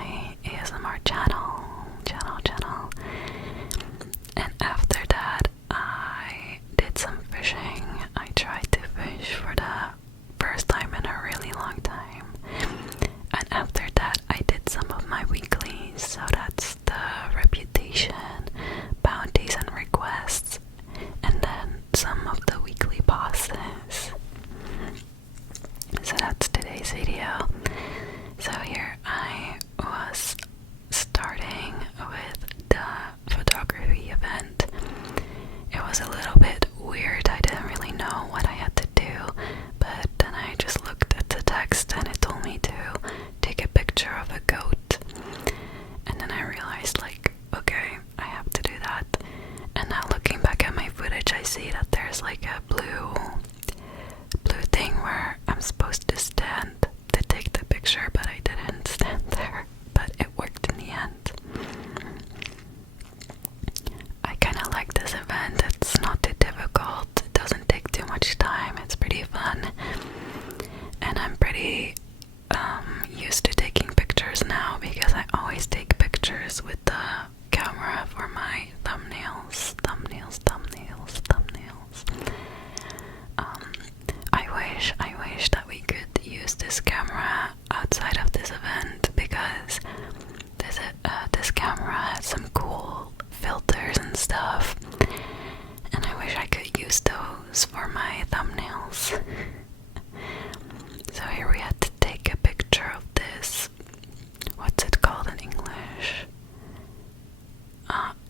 my ASMR channel. And after that, I did some fishing. I tried to fish for the first time in a really long time. And after that, I did some of my weeklies. So that's the reputation, bounties, and requests. And then some of the weekly bosses. So that's today's video. So here I was starting with the photography event. It was a little bit weird. I didn't really know what I had to do, but then I just looked at the text and it told me to take a picture of a goat. And then I realized, like, okay, I have to do that. And now looking back at my footage, I see that there's like a blue thing where I'm supposed to stand to take the picture, but I didn't stand there. But it worked in the end. I kind of like this event. It's not too difficult. It doesn't take too much time. It's pretty fun. And I'm pretty used to taking pictures now because I always take pictures with the camera for my thumbnails. I wish that we could use this camera outside of this event because this camera has some cool filters and stuff, and I wish I could use those for my thumbnails. So here we had to take a picture of this. What's it called in English?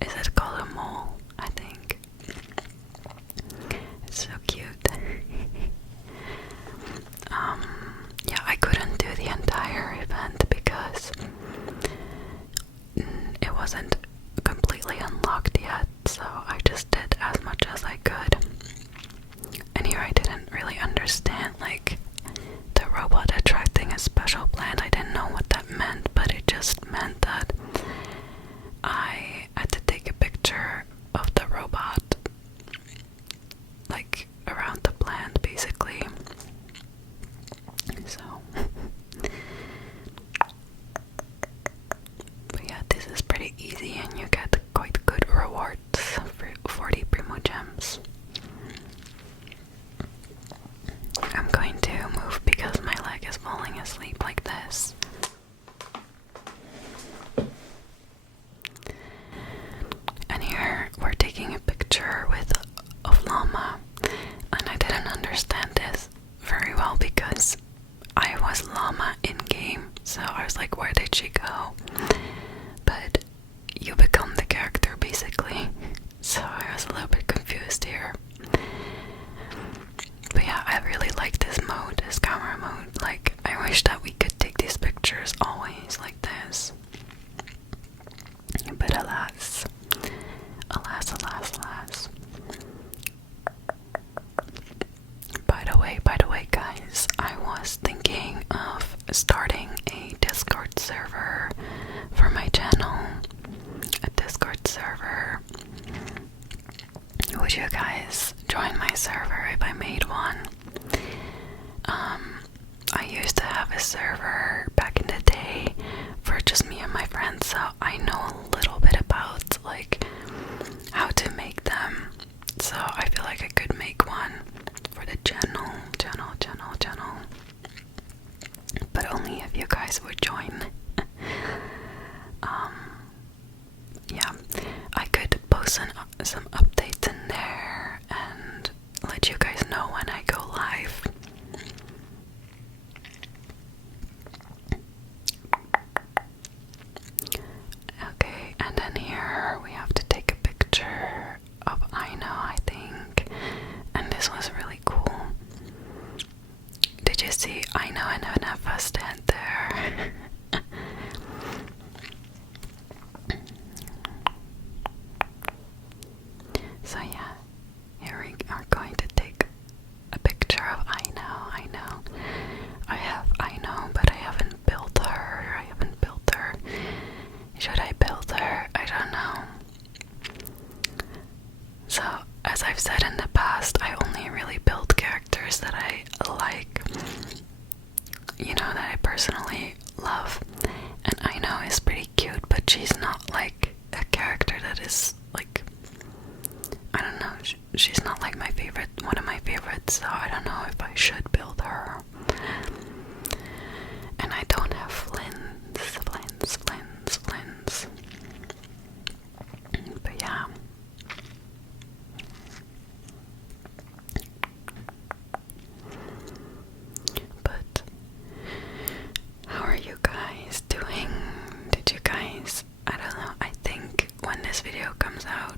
Is it called a mole? I think. It's so cute. Yeah, I couldn't do the entire event because it wasn't completely unlocked yet, so I just did as much as I could. And here I didn't really understand, like, the robot attracting a special plant. I didn't know what that meant, but it just meant that I had to take a picture of the robot, like, around the plant, basically. So, but yeah, this is pretty easy and you get quite good rewards for 40 Primo Gems. I'm going to move because my leg is falling asleep like this. And here we're taking a picture of llama, and I didn't understand this very well because I was llama in game, so I was like, where did she go? But you become the character basically, so I was a little bit confused here. But yeah, I really like this mode, this camera mode. Like, I wish that we could take these pictures always like this. But alas. By the way, guys, I was thinking of starting a Discord server for my channel. A Discord server. Would you guys join my server if I made one? I used to have a server back in the day for just me and my friends, so I know a little bit about, like, how to make them. So I feel like I could make one for the channel. But only if you guys would join. Yeah, I could post some updates in there and let you guys know when I go live. Okay, and then here we have to take a picture of Aino, I think. And this was really cool. Did you see Aino and Hanafa stand there? but she's not like a character that is like, I don't know, she's not like my favorite, one of my favorites, so I don't know if I should build her. And I don't have flints. But yeah. But how are you guys doing? Did you guys, I don't know, I think when this video comes out,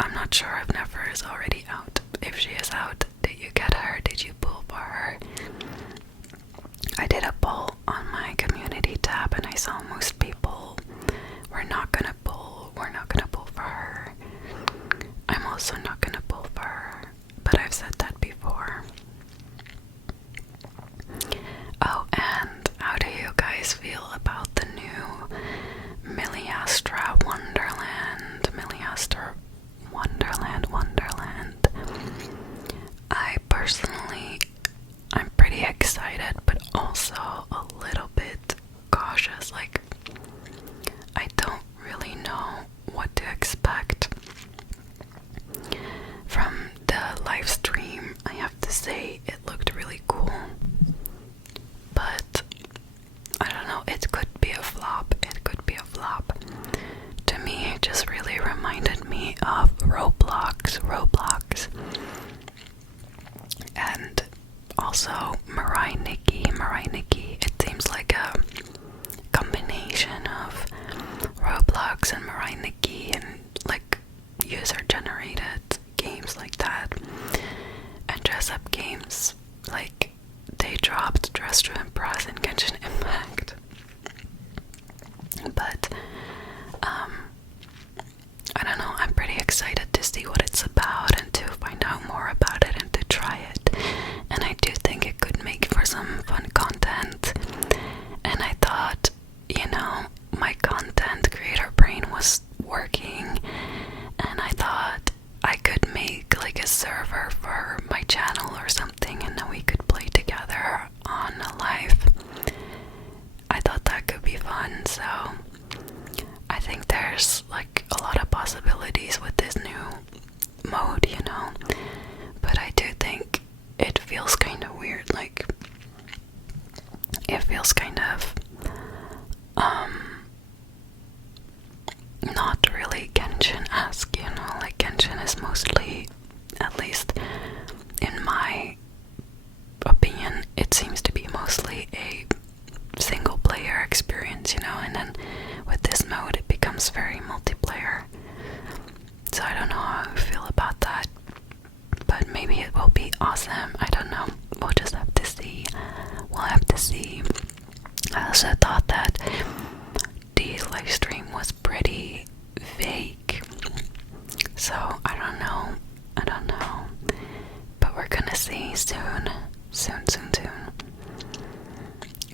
I'm not sure if Never is already out. If she is out, did you get her? Did you pull for her? I did a poll on my community tab and I saw most people were not gonna pull. We're not gonna pull for her. I'm also not gonna pull for her, but I've said that before. Oh, and how do you guys feel about the new Miliastra Wonderland? Miliastra Wonderland. I personally, I'm pretty excited, but also a little bit cautious. Like, I don't really know what to expect from the live stream. I have to say, it looked really cool, but I don't know, it could be a flop. It could be a flop. To me, it just really reminded me of Roblox. And also Mirai Nikki. It seems like a combination of Roblox and Mirai Nikki and like user-generated games like that. And dress-up games, like they dropped Dress to Impress and Genshin Impact. But I don't know, I'm pretty excited to see what it's about and to find out more about it and to try it. And I do think it could make for some fun content. And I thought, you know, my content creator brain was working, and I thought I could make like a server for my channel or something, and then we could play together on a live. I thought that could be fun, so I think there's like a lot of possibilities with this new mode, you know. But I do think it feels kind of weird, like it feels kind of not really Genshin-esque, you know. Like Genshin is mostly, at least in my opinion, it seems to be mostly a single player experience, you know, and then with this mode it becomes very multiplayer. So I don't know how I feel about that, but maybe it will be awesome. I don't know, we'll just have to see. We'll have to see. I also thought that the live stream was pretty vague, so I don't know, but we're gonna see soon.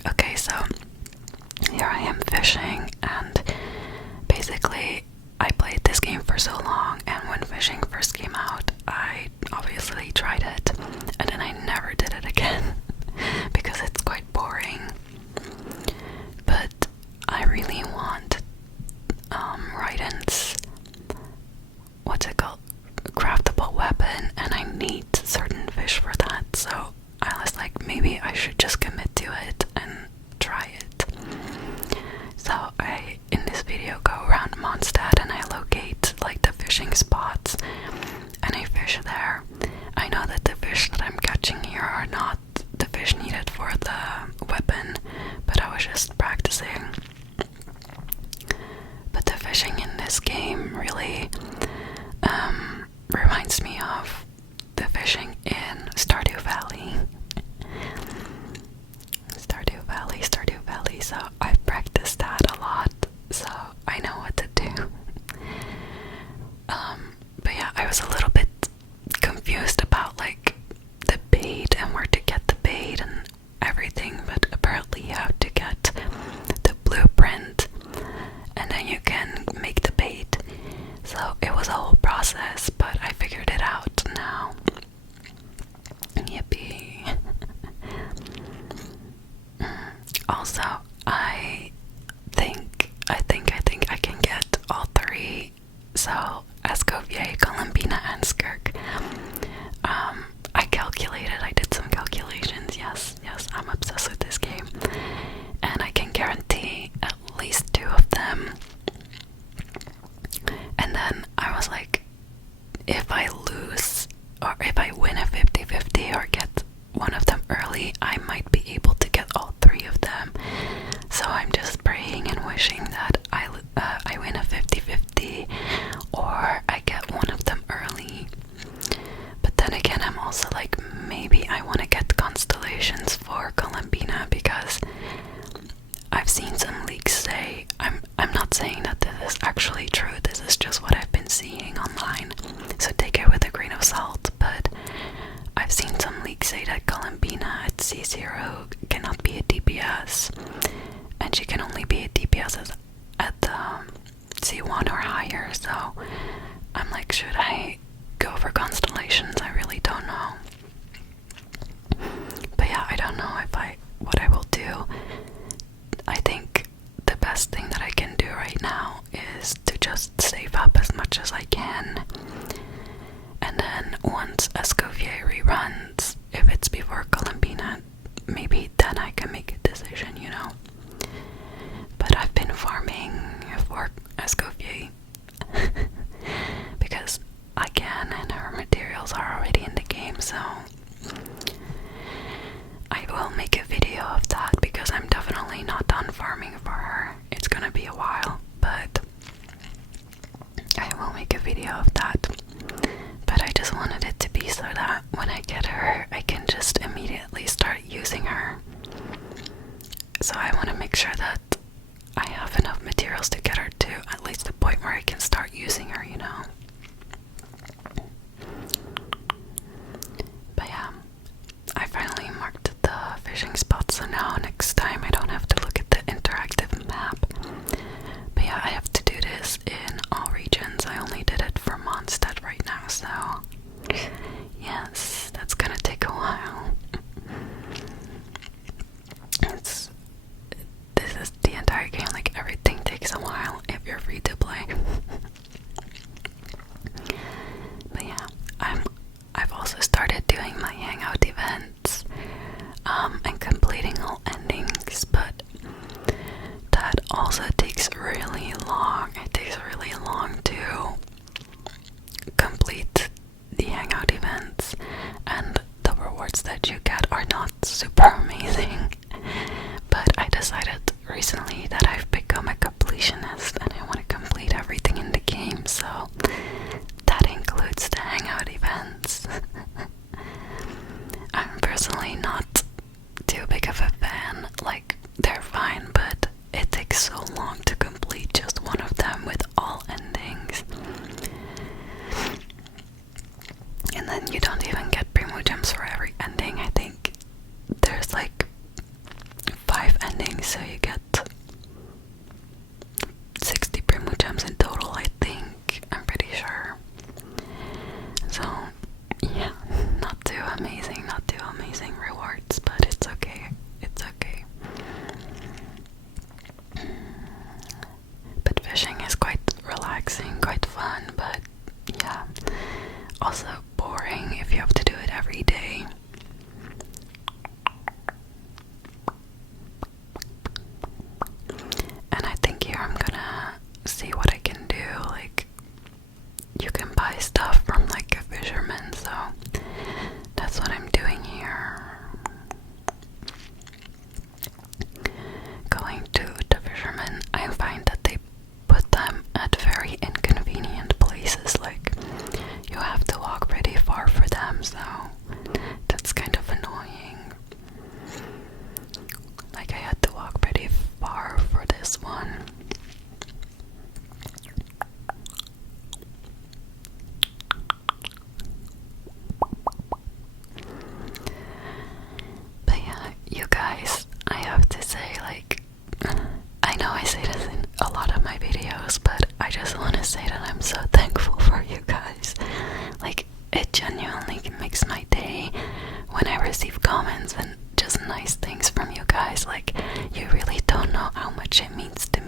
Okay, so here I am fishing, and basically I played this game for so long, and when fishing first came out, I obviously tried it, and then I never did it again because it's quite boring. But I really want Raiden's, what's it called, craftable weapon, and I need certain fish for that, so I was like, maybe I should just commit to it and try it. So I, in this video, go around Mondstadt and I locate like the fishing spots and I fish there. I know that the fish that I'm catching here are not the fish needed for the weapon, but I was just practicing. But the fishing in this game really reminds me of the fishing in Stardew Valley. Stardew Valley, so I've practiced that a lot, so I know what to do. But yeah, I was a little bit confused about like the bait and where to get the bait and everything, but apparently you have to get the blueprint and then you can make the bait. So it was a whole process, but I figured it out now. Yippee. Also, I so Escoffier, Columbina, and Skirk. I calculated, I did some calculations, yes, I'm obsessed with this game, and I can guarantee at least 2 of them. And then I was like, if I lose, or if I win a 50-50 or get one of them early, I might be able to get all 3 of them. So I'm just praying and wishing that I win a 50-50 or I get one of them early. But then again, I'm also like, maybe I want to get constellations for Columbina, because I've seen some leaks say, I'm not saying that this is actually true, this is just what I've been seeing online, so take it with a grain of salt, but I've seen some leaks say that Columbina at C0 cannot be a DPS, and she can only be a DPS at C1 or higher, so I'm like, should I go for constellations? I really don't know. But yeah, I don't know what I will do. I think the best thing that I can do right now is to just save up as much as I can, and then once Escoffier reruns, if it's before Columbina, maybe then I can make a decision, you know. But I've been farming for Escoffier because I can, and her materials are already in the game, so I will make a video of that, because I'm definitely not done farming for her. It's gonna be a while, but I will make a video of that. But I just wanted it to be so that when I get her, I can just immediately start using her. So I want to make sure that I have enough materials to get her to at least the point where I can start using her, you know. But yeah, I finally marked the fishing spot, so now next time I don't have to look at the interactive map. But yeah, I have to do this in all regions. I only did it for Mondstadt right now, so yes, that's gonna take a while. This is the entire game, like everything takes a while if you're free to play. But yeah, I've also started doing my hangout events, and completing all endings, but that also takes really long. It takes really long to complete the hangout events, and the rewards that you get are not super amazing. But I decided recently that I've become a completionist and I want to complete everything in the game, so that includes the hangout events. I'm personally not too big of a fan, like, they're fine, but it takes so long to complete just one of them with all endings. And then you don't even get primo gems for every ending. I think there's like 5 endings, so you get 60 primo gems in total, I think. I'm pretty sure. So yeah, not too amazing rewards, but it's okay. It's okay. But fishing is quite relaxing, quite fun, but yeah, also boring if you have to do it every day. And I think here I'm gonna see what I can do. Like, you can buy stuff from like a fisherman, so that's what I'm doing here. Going to the fisherman, I find that they put them at very inconvenient places, like you have to walk pretty far for them, so that's kind of annoying. Like, I had to walk pretty far for this one. But yeah, you guys, I have to say, like, I know I say this in a lot of my videos, but I just want to say that I'm so thankful for you guys. Like, it genuinely makes my day when I receive comments and just nice things from you guys. Like, you really don't know how much it means to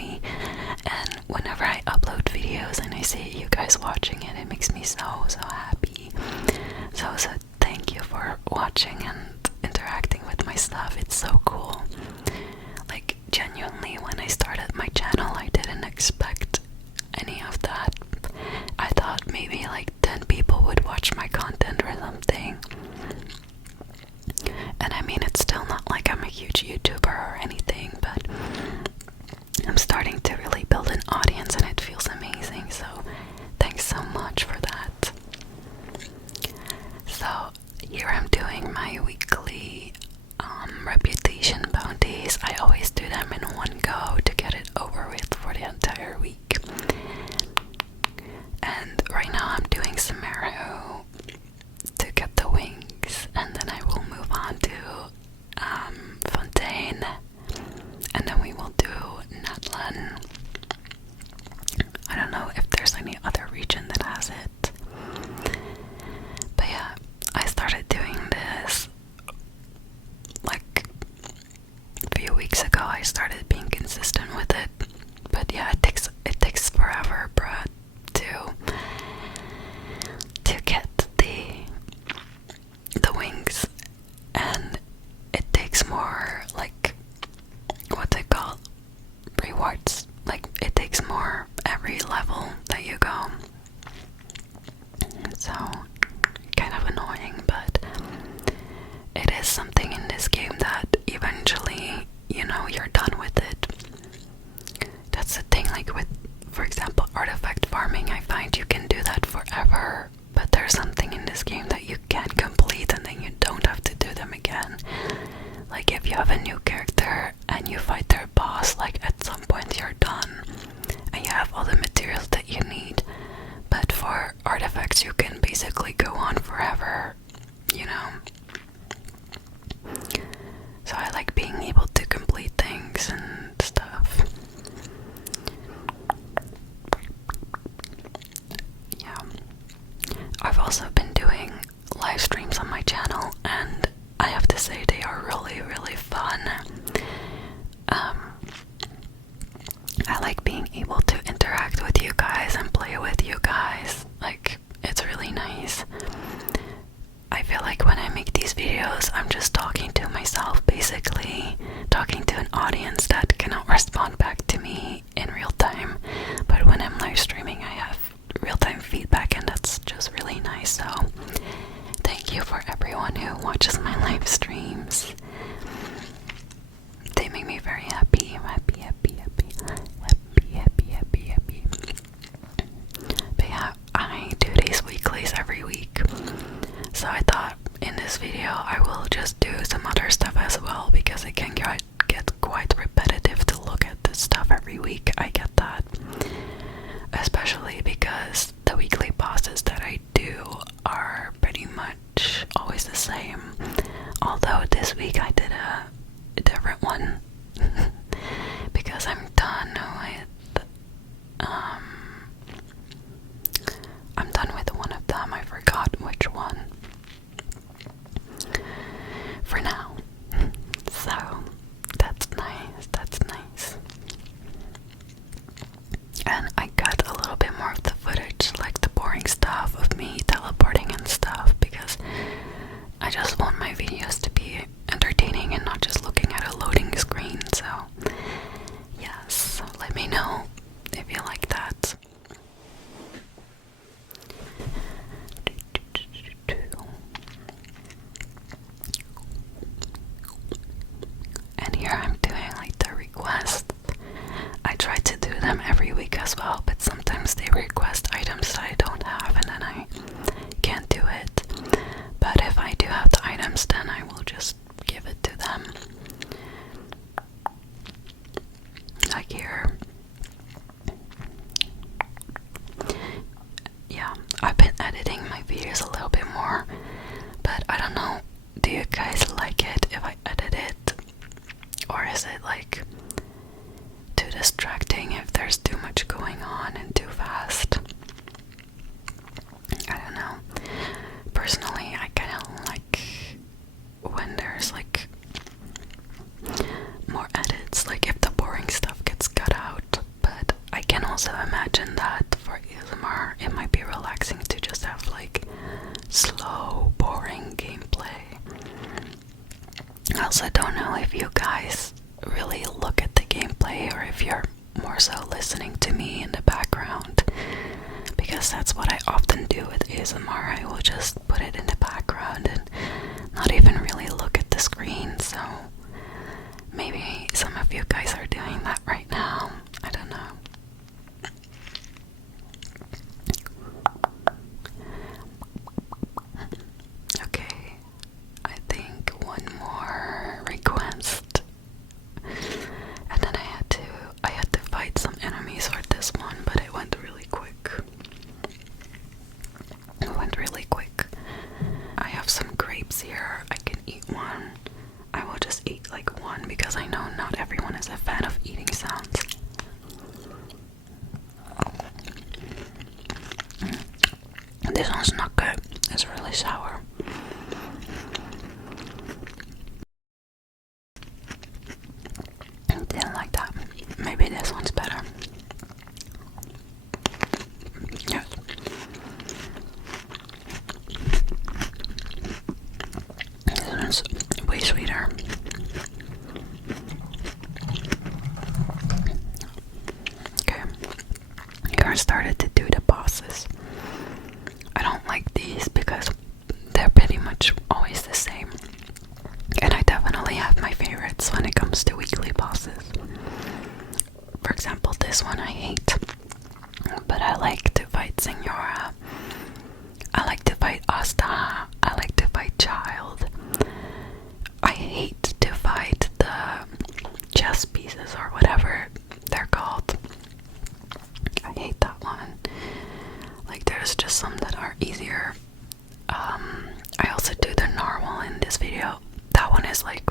Genshin. I don't know if there's any other region that has it. But yeah, I started doing this like a few weeks ago. I started being consistent with it. But yeah, it takes forever, bruh, to get the wings, and it takes more, like, what they call rewards. Like, it takes more every level that you go. So kind of annoying, but it is something in this game that eventually, you know, you're done with it. That's the thing, like with, for example, artifact farming, I find you can do that forever, but there's something in this game that you can't complete and then you don't have to do them again. Like if you have a new character and you fight their boss, like at some point you're done and you have all the materials that you need. But for artifacts you can basically go on forever, you know. So I like being able to complete things and stuff. Yeah. I've also been doing live streams on my channel, and I have to say they are really, really fun. I like being able to interact with you guys and play with you guys. Like, it's really nice. I feel like when I make these videos, I'm just talking to myself, basically. Talking to an audience that cannot respond back to me in real time. But when I'm live streaming, I have real-time feedback, and that's just really nice. So thank you for everyone who watches my live streams. They make me very happy. Happy. But yeah, I do these weeklies every week. So I thought in this video I will just do some other stuff as well, because it can get quite repetitive to look at this stuff every week. I get that. Especially because the weekly bosses that I do are pretty much always the same. Although this week I did a different one. Because I'm done with one of them. I forgot which one. For now. So that's nice. And I got a little bit more of the footage, like the boring stuff of me teleporting and stuff, because I just want my videos to be entertaining and not just looking at a loading screen. So yes, let me know if you like that. And here I'm doing like the requests. I try to do them every week as well, but sometimes they request items that I don't have and then I can't do it. But if I do have the items, then I will just give it to them. Like here. Yeah, I've been editing my videos a little bit more, but I don't know, do you guys like it if I edit it? Or is it like too distracting if there's too much going on and too fast? I don't know. Personally, I kind of like when there's like more edits, like if the boring stuff gets cut out. But I can also imagine that for ASMR it might be relaxing to just have like slow, boring gameplay. I also don't know if you guys really look at the gameplay or if you're more so listening to me in the background, because that's what I often do with ASMR. I will just put it in the background and not even really look at the screen. So maybe some of you guys are doing that right now. I don't know. Okay, I think one more request started to do the bosses. I don't like these because they're pretty much always the same. And I definitely have my favorites when it comes to weekly bosses. For example, this one I hate. But I like to fight Senora. I like to fight Asta. I like to fight Child. I hate to fight the chess pieces or whatever they're called. I hate that one. Like, there's just some that are easier. I also do the normal in this video. That one is like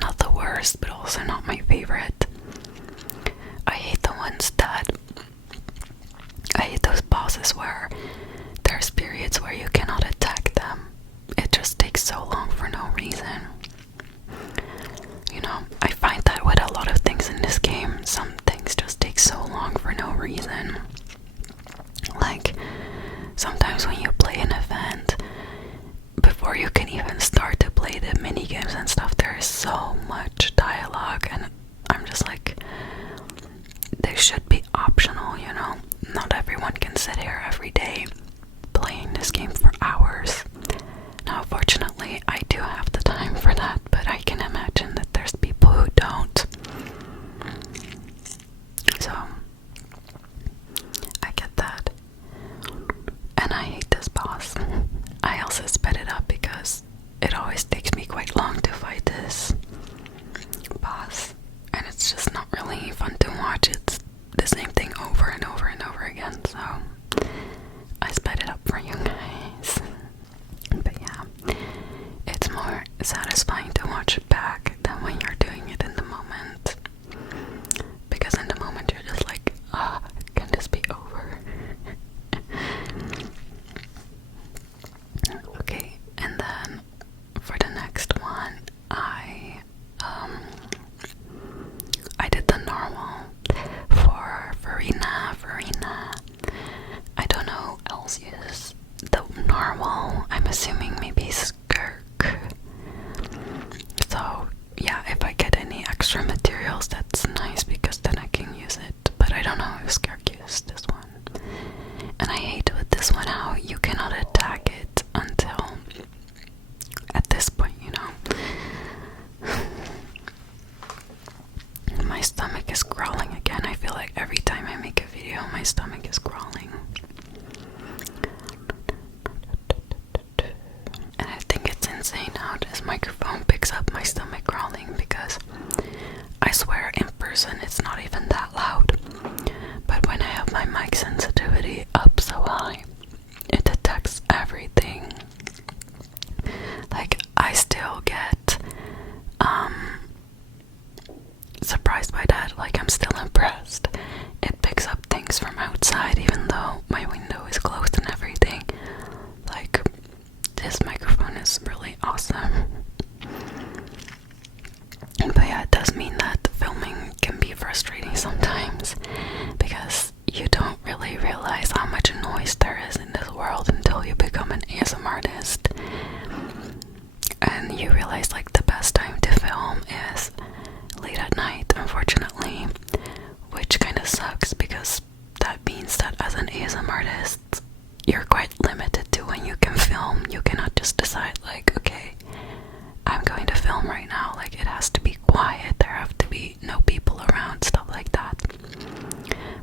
not the worst, but also not my favorite. I hate the ones that I hate those bosses where there's periods where you cannot attack them. It just takes so long for no reason. You know, I find that with a lot of things in this game, some things just take so long for no reason. Like, sometimes when you play an event, before you can even start to play the mini games and stuff, there is so much dialogue, and I'm just like, they should be optional, you know? Not everyone can sit here every day playing this game for hours. Now, fortunately, I do have the time for that, but I can imagine that there's people who don't. So, I get that. And I hate this boss. I also sped it up because it always takes me quite long to fight this boss. And it's just not really fun to watch. It's the same thing over and over and over again. So, I sped it up for you guys. But yeah, it's more satisfying to watch it back than when you're doing it in the moment. Because in the moment you're just like, can this be over? Okay, and then for the next one, I did the normal for Farina. I don't know who else uses the normal. I'm assuming maybe Skirk. So yeah, if I get any extra materials, that's nice because then I can use it. But I don't know if Skirk used this one. And I hate with this one how you cannot attack it until at this point, you know. My stomach is growling again. I feel like every time I make a video, my stomach is growling. And I think it's insane how this microphone picks up my stomach growling because I swear in person it's not even that loud. But when I have my mic sensitivity up so high, it detects everything. Like, I still get surprised by that. Like, I'm still impressed. It picks up things from outside even though my window is closed and everything. Like, this microphone is really awesome. But yeah, it does mean that filming can be frustrating sometimes because you don't really realize how much noise there is in this world until you become an ASMR artist. And you realize like the best time to film is late at night, unfortunately, which kind of sucks because that means that as an ASMR artist, you're quite limited to when you can film. You cannot just decide like, okay, I'm going to film right now. Like, it has to be quiet, there have to be no people around, stuff like that.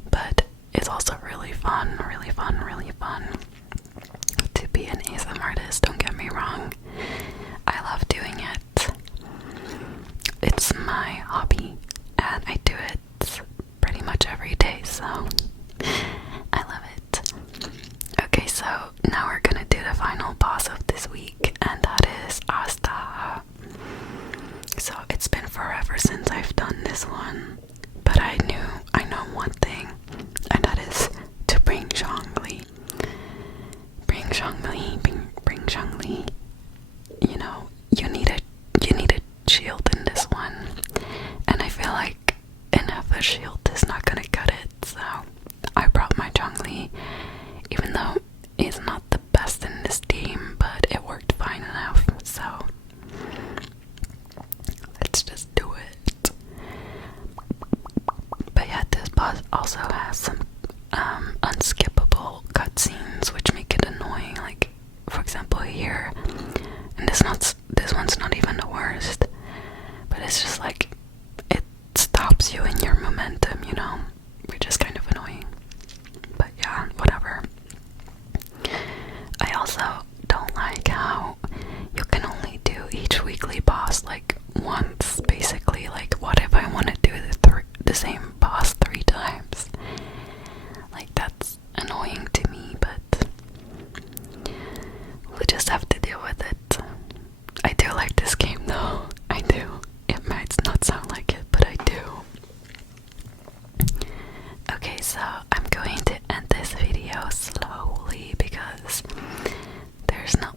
But it's also really fun to be an ASMR artist, don't get me wrong. I love doing it. It's my hobby and I do it pretty much every day, so I love it. Okay, so now we're gonna do the final boss of this week, and that is Asta. So it's been forever since I've done this one, but I know one thing, and that is to bring Zhongli. Bring Zhongli. You know, you need a shield in this one, and I feel like enough a shield is not gonna cut it, so I brought my Zhongli, even though he's not the best in this team, but it worked fine enough, so let's just do it. But yeah, this boss also has some a momentum, you know, which is kind of annoying. But yeah, whatever. I also don't like how you can only do each weekly boss like once, basically. Like, what if I want to do the same boss 3 times? Like, that's annoying to me, but we'll just have to deal with it. I do like this game though. I do. It might not sound like it, but I do. Okay, so I'm going to end this video slowly because there's not